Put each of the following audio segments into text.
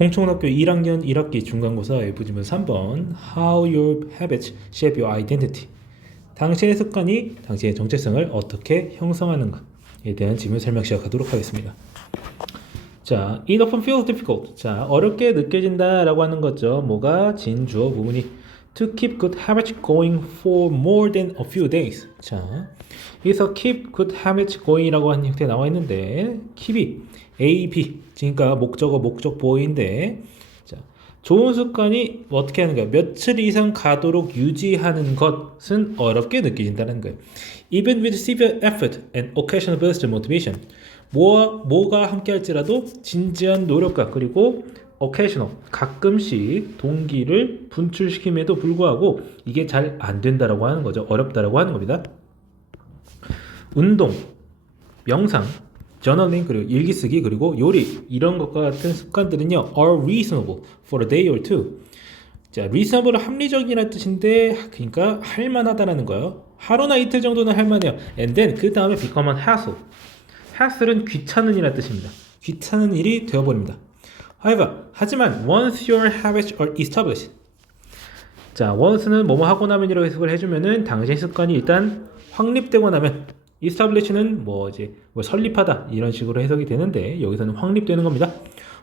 홍총학교 1학년 1학기 중간고사 외부지문 3번 How your habits shape your identity. 당신의 습관이 당신의 정체성을 어떻게 형성하는가에 대한 질문 설명 시작하도록 하겠습니다. 자, it often feels difficult. 자, 어렵게 느껴진다 라고 하는 거죠. 뭐가? 진주어 부분이 to keep good habits going for more than a few days. 자, 여기서 keep good habits going이라고 하는 형태 나와 있는데 keep이 A, B 그러니까 목적어 목적 보어인데 자, 좋은 습관이 어떻게 하는가? 며칠 이상 가도록 유지하는 것은 어렵게 느껴진다는 거예요. Even with severe effort and occasional burst of motivation. 뭐가 함께 할지라도 진지한 노력과 그리고 occasional 가끔씩 동기를 분출시킴에도 불구하고 이게 잘 안 된다라고 하는 거죠. 어렵다라고 하는 겁니다. 운동, 명상, 저널링 그리고 일기 쓰기 그리고 요리 이런 것과 같은 습관들은요 are reasonable for a day or two. 자, reasonable은 합리적이라는 뜻인데 그러니까 할만하다라는 거예요. 하루나 이틀 정도는 할만해요. And then 그 다음에 become a hassle. hassle은 귀찮은 이라는 뜻입니다. 귀찮은 일이 되어버립니다. However, 하지만 once your habits are established. 자, once는 뭐뭐 하고 나면이라고 해석을 해주면은 당신의 습관이 일단 확립되고 나면 establish는 뭐 설립하다 이런 식으로 해석이 되는데 여기서는 확립되는 겁니다.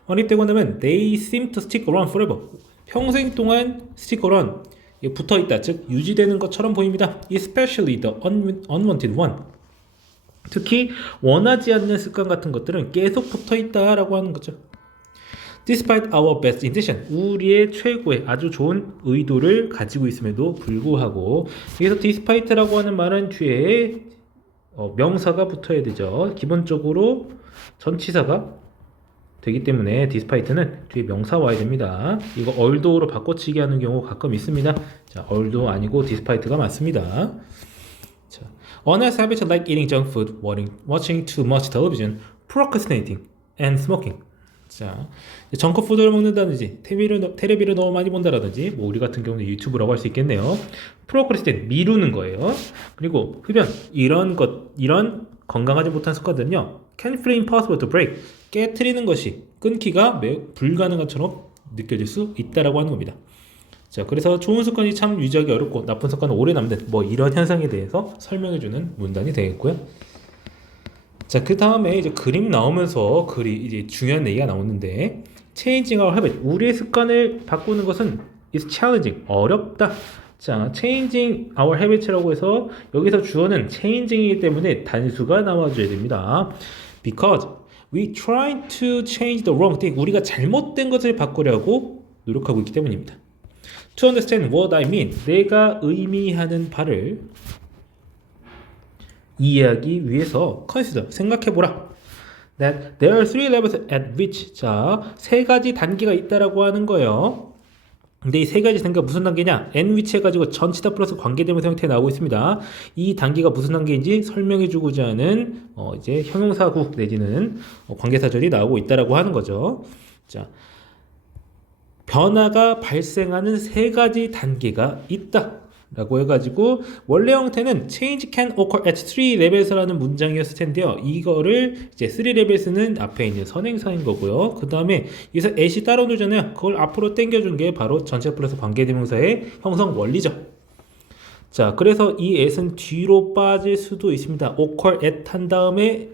확립되고 나면 they seem to stick around forever. 평생 동안 stick around 붙어 있다, 즉 유지되는 것처럼 보입니다. Especially the unwanted one. 특히 원하지 않는 습관 같은 것들은 계속 붙어 있다라고 하는 거죠. Despite our best intention, 우리의 최고의 아주 좋은 의도를 가지고 있음에도 불구하고 여기서 despite라고 하는 말은 뒤에 명사가 붙어야 되죠. 기본적으로 전치사가 되기 때문에 despite는 뒤에 명사 와야 됩니다. 이거 although로 바꿔치기 하는 경우 가끔 있습니다. 자, although 아니고 despite가 맞습니다. 자, honest habits like eating junk food, watching too much television, procrastinating, and smoking. 자, 정크푸드를 먹는다든지 테레비를 너무 많이 본다라든지 뭐 우리 같은 경우는 유튜브라고 할 수 있겠네요. 프로크리스테이트 미루는 거예요. 그리고 흡연 이런 건강하지 못한 습관들은요 can feel impossible to break 깨트리는 것이 끊기가 매우 불가능한 것처럼 느껴질 수 있다라고 하는 겁니다. 자, 그래서 좋은 습관이 참 유지하기 어렵고 나쁜 습관은 오래 남는 뭐 이런 현상에 대해서 설명해주는 문단이 되겠고요. 자, 그 다음에 이제 그림 나오면서 이제 중요한 얘기가 나오는데 changing our habit 우리의 습관을 바꾸는 것은 is challenging 어렵다. 자, changing our habits라고 해서 여기서 주어는 changing이기 때문에 단수가 나와줘야 됩니다. Because we try to change the wrong thing 우리가 잘못된 것을 바꾸려고 노력하고 있기 때문입니다. To understand what I mean 내가 의미하는 바를 이해하기 위해서 consider 생각해보라. That there are three levels at which 자, 세 가지 단계가 있다라고 하는 거예요. 근데 이 세 가지 단계가 무슨 단계냐? and which 해가지고 전치사 플러스 관계대명사 형태에 나오고 있습니다. 이 단계가 무슨 단계인지 설명해주고자 하는 이제 형용사구 내지는 관계사절이 나오고 있다라고 하는 거죠. 자, 변화가 발생하는 세 가지 단계가 있다. 라고 해가지고 원래 형태는 change can occur at 3 levels라는 문장이었을 텐데요. 이거를 이제 3 levels는 앞에 있는 선행사인 거고요. 그 다음에 여기서 at이 따로 놀잖아요. 그걸 앞으로 당겨준 게 바로 전체 플러스 관계대명사의 형성 원리죠. 자, 그래서 이 at은 뒤로 빠질 수도 있습니다. occur at 한 다음에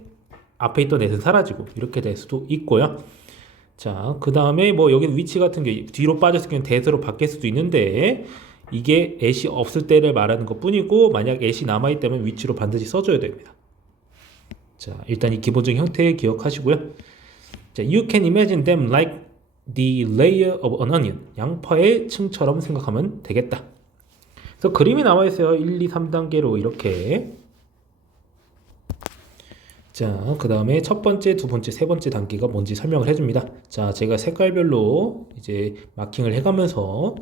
앞에 있던 at은 사라지고 이렇게 될 수도 있고요. 자, 그 다음에 뭐 여기 위치 같은 게 뒤로 빠졌을 경우는 that으로 바뀔 수도 있는데 이게 at이 없을 때를 말하는 것 뿐이고 만약 at이 남아있다면 위치로 반드시 써줘야 됩니다. 자, 일단 이 기본적인 형태 기억하시고요. 자, you can imagine them like the layer of an onion. 양파의 층처럼 생각하면 되겠다. 그래서 그림이 나와 있어요. 1, 2, 3단계로 이렇게. 자, 그 다음에 첫 번째, 두 번째, 세 번째 단계가 뭔지 설명을 해줍니다. 자, 제가 색깔별로 이제 마킹을 해가면서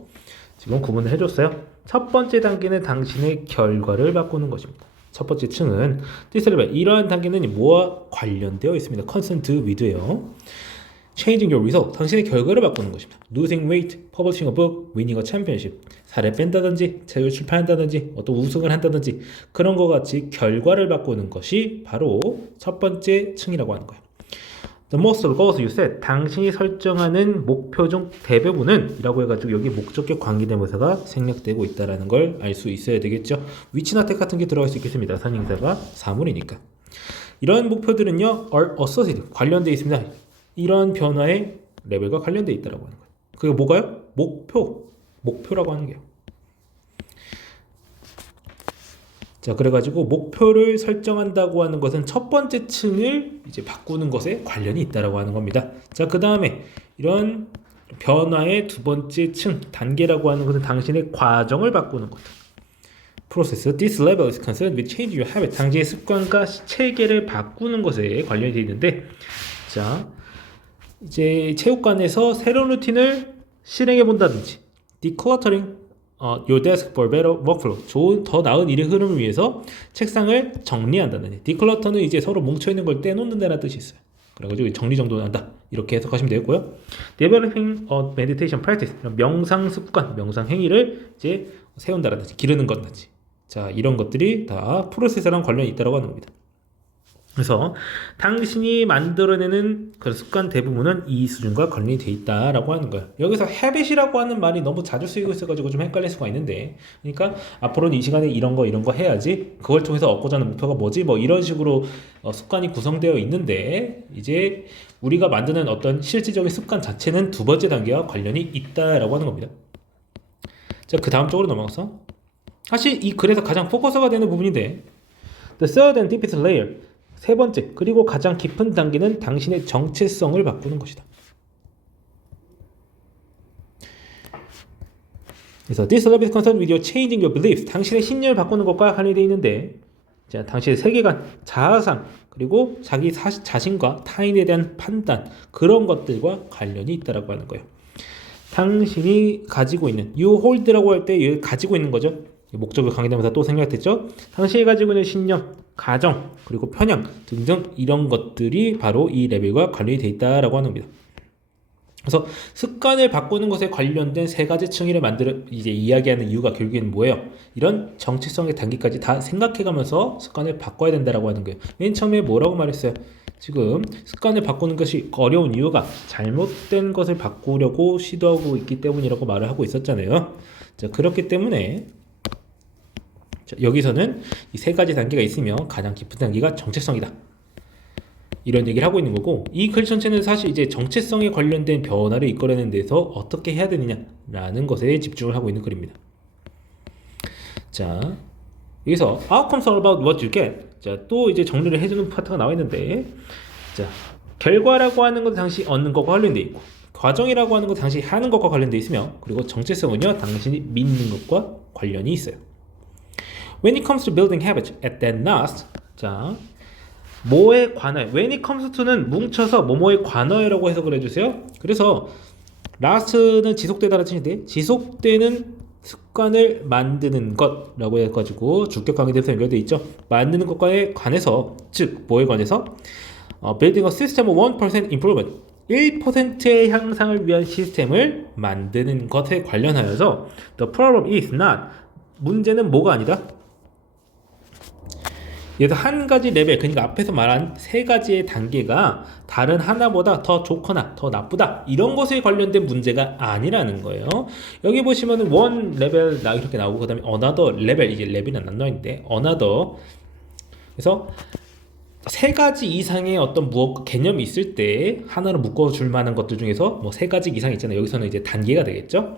지금 구분을 해줬어요. 첫 번째 단계는 당신의 결과를 바꾸는 것입니다. 첫 번째 층은 디스레벨 이러한 단계는 뭐와 관련되어 있습니다. consent with예요. changing your result 당신의 결과를 바꾸는 것입니다. losing weight, publishing a book, winning a championship 살을 뺀다든지 책을 출판한다든지 어떤 우승을 한다든지 그런 것 같이 결과를 바꾸는 것이 바로 첫 번째 층이라고 하는 거예요. The most of goals you set. 당신이 설정하는 목표 중 대부분은 이라고 해가지고 여기 목적격 관계대명사가 생략되고 있다는 걸 알 수 있어야 되겠죠. 위치나 텍 같은 게 들어갈 수 있겠습니다. 선행사가 사물이니까. 이런 목표들은요, are associated, 관련되어 있습니다. 이런 변화의 레벨과 관련되어 있다고 하는 거예요. 그게 뭐가요? 목표라고 하는 게요. 자, 그래가지고 목표를 설정한다고 하는 것은 첫 번째 층을 이제 바꾸는 것에 관련이 있다라고 하는 겁니다. 자, 그 다음에 이런 변화의 두 번째 층, 단계라고 하는 것은 당신의 과정을 바꾸는 것. 프로세스. This level is concerned with changing your habit. 당신의 습관과 체계를 바꾸는 것에 관련이 되어 있는데, 자, 이제 체육관에서 새로운 루틴을 실행해 본다든지, decluttering your desk for better workflow. 좋은 더 나은 일의 흐름을 위해서 책상을 정리한다든지. declutter는 이제 서로 뭉쳐 있는 걸 떼놓는다는 뜻이 있어요. 그래가지고 정리정돈한다 이렇게 해석하시면 되겠고요. Developing a meditation practice. 명상 습관, 명상 행위를 이제 세운다든지 기르는 것든지. 자, 이런 것들이 다 프로세스랑 관련이 있다고 하는 겁니다. 그래서 당신이 만들어내는 그 습관 대부분은 이 수준과 관련이 돼 있다라고 하는 거예요. 여기서 habit이라고 하는 말이 너무 자주 쓰이고 있어가지고 좀 헷갈릴 수가 있는데, 그러니까 앞으로는 이 시간에 이런 거 해야지, 그걸 통해서 얻고자 하는 목표가 뭐지, 뭐 이런 식으로 습관이 구성되어 있는데, 이제 우리가 만드는 어떤 실질적인 습관 자체는 두 번째 단계와 관련이 있다라고 하는 겁니다. 자, 그 다음 쪽으로 넘어가서 사실 이 글에서 가장 포커스가 되는 부분인데, the third and deepest layer, 세 번째 그리고 가장 깊은 단계는 당신의 정체성을 바꾸는 것이다. 그래서 this level is concerned with your changing your beliefs. 당신의 신념을 바꾸는 것과 관련이 되어 있는데, 자, 당신의 세계관, 자아상, 그리고 자기 자신과 타인에 대한 판단, 그런 것들과 관련이 있다라고 하는 거예요. 당신이 가지고 있는 you hold라고 할 때 가지고 있는 거죠. 목적을 관계되면서 또 생략됐죠. 당신이 가지고 있는 신념, 가정, 그리고 편향 등등 이런 것들이 바로 이 레벨과 관련이 되어 있다라고 하는 겁니다. 그래서 습관을 바꾸는 것에 관련된 세 가지 층위를 이제 이야기하는 이유가 결국에는 뭐예요? 이런 정체성의 단계까지 다 생각해가면서 습관을 바꿔야 된다라고 하는 거예요. 맨 처음에 뭐라고 말했어요? 지금 습관을 바꾸는 것이 어려운 이유가 잘못된 것을 바꾸려고 시도하고 있기 때문이라고 말을 하고 있었잖아요. 자, 그렇기 때문에 자, 여기서는 이 세 가지 단계가 있으면 가장 깊은 단계가 정체성이다. 이런 얘기를 하고 있는 거고, 이 글 전체는 사실 이제 정체성에 관련된 변화를 이끌어내는 데서 어떻게 해야 되느냐라는 것에 집중을 하고 있는 글입니다. 자, 여기서 outcomes are about what you get. 자, 또 이제 정리를 해주는 파트가 나와 있는데, 자, 결과라고 하는 건 당시 얻는 것과 관련돼 있고, 과정이라고 하는 건 당시 하는 것과 관련돼 있으며, 그리고 정체성은요, 당신이 믿는 것과 관련이 있어요. When it comes to building habits at that last, 자, 뭐에 관하여, when it comes to는 뭉쳐서 뭐뭐에 관하여라고 해석을 해주세요. 그래서 last는 지속되다라는 뜻인데, 지속되는 습관을 만드는 것라고 해가지고 주격 관계대명사 연결되어 있죠. 만드는 것과에 관해서, 즉 뭐에 관해서 building a system of 1% improvement, 1%의 향상을 위한 시스템을 만드는 것에 관련하여서 the problem is not, 문제는 뭐가 아니다. 그래서 한 가지 레벨, 그러니까 앞에서 말한 세 가지의 단계가 다른 하나보다 더 좋거나 더 나쁘다, 이런 것에 관련된 문제가 아니라는 거예요. 여기 보시면은 원 레벨 이렇게 나오고, 그 다음에 another 레벨, 이게 레벨은 안 나와있는데 another, 그래서 세 가지 이상의 어떤 무엇 개념이 있을 때 하나로 묶어줄 만한 것들 중에서 뭐 세 가지 이상 있잖아요. 여기서는 이제 단계가 되겠죠.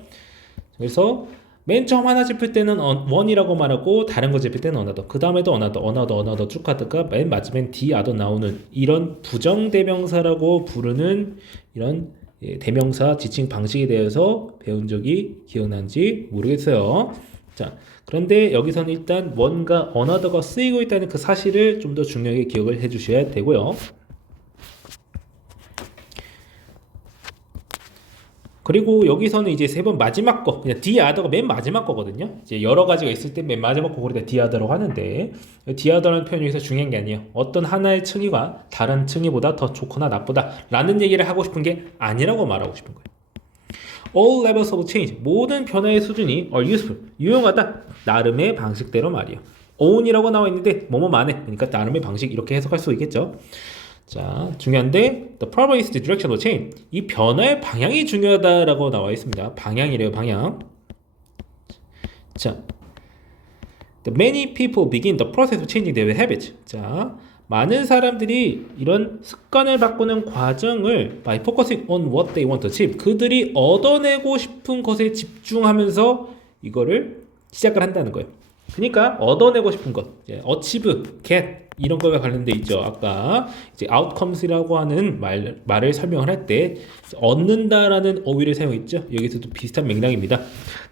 그래서 맨 처음 하나 짚을 때는 원이라고 말하고, 다른 거 짚을 때는 another, 그 다음에도 another 쭉 하다가 맨 마지막엔 the other 나오는 이런 부정대명사라고 부르는 이런 대명사 지칭 방식에 대해서 배운 적이 기억나는지 모르겠어요. 자, 그런데 여기서는 일단 원과 another가 쓰이고 있다는 그 사실을 좀 더 중요하게 기억을 해 주셔야 되고요. 그리고 여기서는 이제 세 번 마지막 거, 그냥 the other가 맨 마지막 거거든요. 이제 여러 가지가 있을 때 맨 마지막 거 우리가 the other라고 하는데, the other라는 표현이 여기서 중요한 게 아니에요. 어떤 하나의 층위가 다른 층위보다 더 좋거나 나쁘다 라는 얘기를 하고 싶은 게 아니라고 말하고 싶은 거예요. All levels of change, 모든 변화의 수준이 are useful, 유용하다, 나름의 방식대로 말이에요. own이라고 나와 있는데 뭐뭐만해, 그러니까 나름의 방식, 이렇게 해석할 수 있겠죠. 자, 중요한데 the problem is the direction of change. 이 변화의 방향이 중요하다라고 나와 있습니다. 방향이래요, 방향. 자, the many people begin the process of changing their habits. 자, 많은 사람들이 이런 습관을 바꾸는 과정을 by focusing on what they want to achieve. 그들이 얻어내고 싶은 것에 집중하면서 이거를 시작을 한다는 거예요. 그러니까 얻어내고 싶은 것, achieve, get 이런 거에 관련돼 있죠. 아까 이제 outcomes라고 하는 말을 설명을 할 때 얻는다라는 어휘를 사용했죠. 여기서도 비슷한 맥락입니다.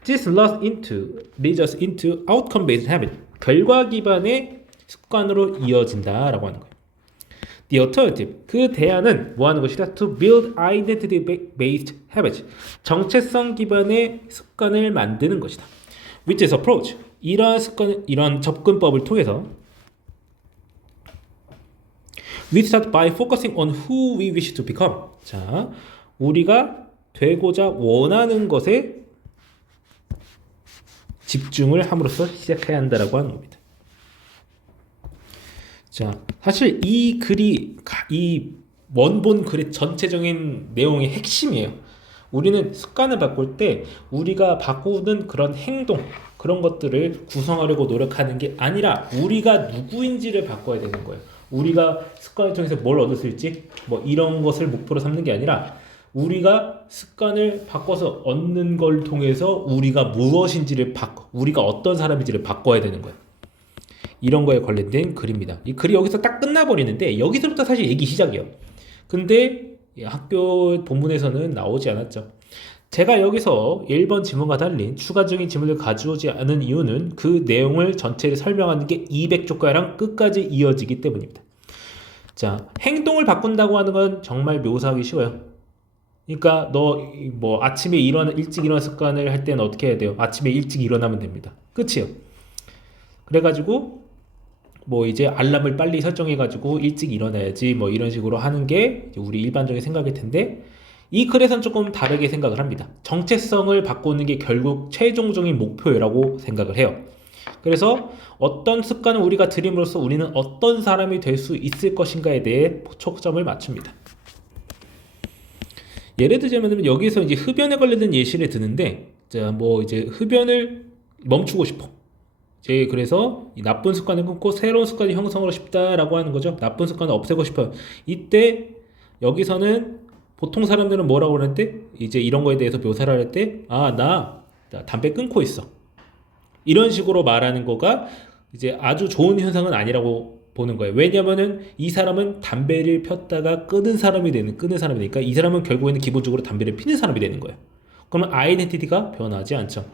This leads us into outcome-based habit. 결과 기반의 습관으로 이어진다라고 하는 거예요. The alternative, 그 대안은 뭐 하는 것이다? To build identity-based habits. 정체성 기반의 습관을 만드는 것이다. With this approach, 이러한 접근법을 통해서 We start by focusing on who we wish to become. 자, 우리가 되고자 원하는 것에 집중을 함으로써 시작해야 한다라고 하는 겁니다. 자, 사실 이 글이 이 원본 글의 전체적인 내용의 핵심이에요. 우리는 습관을 바꿀 때 우리가 바꾸는 그런 행동, 그런 것들을 구성하려고 노력하는 게 아니라 우리가 누구인지를 바꿔야 되는 거예요. 우리가 습관을 통해서 뭘 얻을 수 있지? 뭐 이런 것을 목표로 삼는 게 아니라 우리가 습관을 바꿔서 얻는 걸 통해서 우리가 무엇인지를 우리가 어떤 사람인지를 바꿔야 되는 거예요. 이런 거에 관련된 글입니다. 이 글이 여기서 딱 끝나버리는데 여기서부터 사실 얘기 시작이에요. 근데 학교 본문에서는 나오지 않았죠. 제가 여기서 1번 지문과 달리 추가적인 지문을 가져오지 않은 이유는 그 내용을 전체를 설명하는 게 200조가랑 끝까지 이어지기 때문입니다. 자, 행동을 바꾼다고 하는 건 정말 묘사하기 쉬워요. 그러니까 너 뭐 아침에 일찍 일어나 습관을 할 때는 어떻게 해야 돼요? 아침에 일찍 일어나면 됩니다. 끝이에요. 그래가지고 뭐 이제 알람을 빨리 설정해가지고 일찍 일어나야지 뭐 이런 식으로 하는 게 우리 일반적인 생각일 텐데 이 글에서는 조금 다르게 생각을 합니다. 정체성을 바꾸는 게 결국 최종적인 목표라고 생각을 해요. 그래서 어떤 습관을 우리가 들임으로써 우리는 어떤 사람이 될 수 있을 것인가에 대해 초점을 맞춥니다. 예를 들자면 여기서 이제 흡연에 관련된 예시를 드는데, 자, 뭐 이제 흡연을 멈추고 싶어. 이제 그래서 이 나쁜 습관을 끊고 새로운 습관을 형성하고 싶다라고 하는 거죠. 나쁜 습관을 없애고 싶어요. 이때 여기서는 보통 사람들은 뭐라고 그러는데 이제 이런 거에 대해서 묘사를 할 때 나 담배 끊고 있어. 이런 식으로 말하는 거가 이제 아주 좋은 현상은 아니라고 보는 거예요. 왜냐면은 이 사람은 담배를 폈다가 끊는 사람이 되니까 이 사람은 결국에는 기본적으로 담배를 피는 사람이 되는 거예요. 그러면 아이덴티티가 변하지 않죠.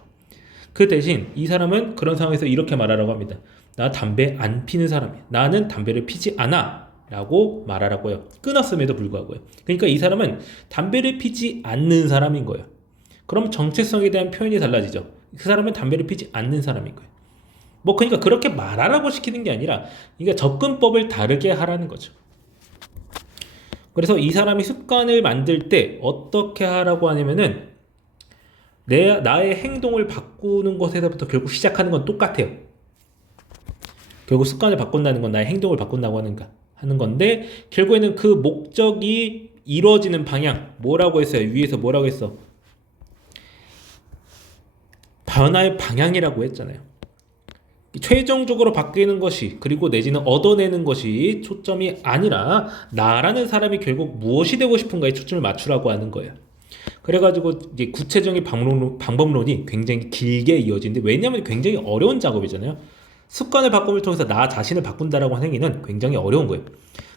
그 대신 이 사람은 그런 상황에서 이렇게 말하라고 합니다. 나 담배 안 피는 사람이야. 나는 담배를 피지 않아. 라고 말하라고 해요. 끊었음에도 불구하고요. 그러니까 이 사람은 담배를 피지 않는 사람인 거예요. 그럼 정체성에 대한 표현이 달라지죠. 그 사람은 담배를 피지 않는 사람인 거예요. 뭐 그러니까 그렇게 말하라고 시키는 게 아니라 그러니까 접근법을 다르게 하라는 거죠. 그래서 이 사람이 습관을 만들 때 어떻게 하라고 하냐면은 나의 행동을 바꾸는 것에서부터 결국 시작하는 건 똑같아요. 결국 습관을 바꾼다는 건 나의 행동을 바꾼다고 하는 건데 결국에는 그 목적이 이루어지는 방향 뭐라고 했어요? 위에서 뭐라고 했어? 변화의 방향이라고 했잖아요. 최종적으로 바뀌는 것이 그리고 내지는 얻어내는 것이 초점이 아니라 나라는 사람이 결국 무엇이 되고 싶은가에 초점을 맞추라고 하는 거예요. 그래가지고 이제 구체적인 방법론이 굉장히 길게 이어지는데 왜냐하면 굉장히 어려운 작업이잖아요. 습관을 바꿈을 통해서 나 자신을 바꾼다라고 하는 행위는 굉장히 어려운 거예요.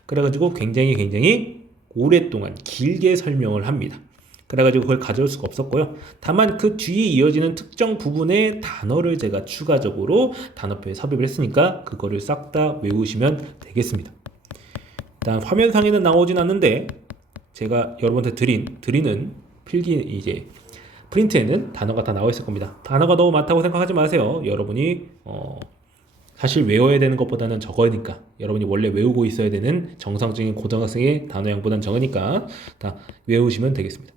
그래가지고 굉장히 오랫동안 길게 설명을 합니다. 그래가지고 그걸 가져올 수가 없었고요. 다만 그 뒤에 이어지는 특정 부분의 단어를 제가 추가적으로 단어표에 삽입을 했으니까 그거를 싹 다 외우시면 되겠습니다. 일단 화면상에는 나오진 않는데 제가 여러분한테 드리는 필기 이제 프린트에는 단어가 다 나와 있을 겁니다. 단어가 너무 많다고 생각하지 마세요. 여러분이 사실 외워야 되는 것보다는 적으니까 여러분이 원래 외우고 있어야 되는 정상적인 고등학생의 단어 양보다는 적으니까 다 외우시면 되겠습니다.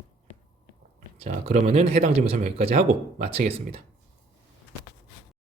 자, 그러면은 해당 질문 설명 여기까지 하고 마치겠습니다.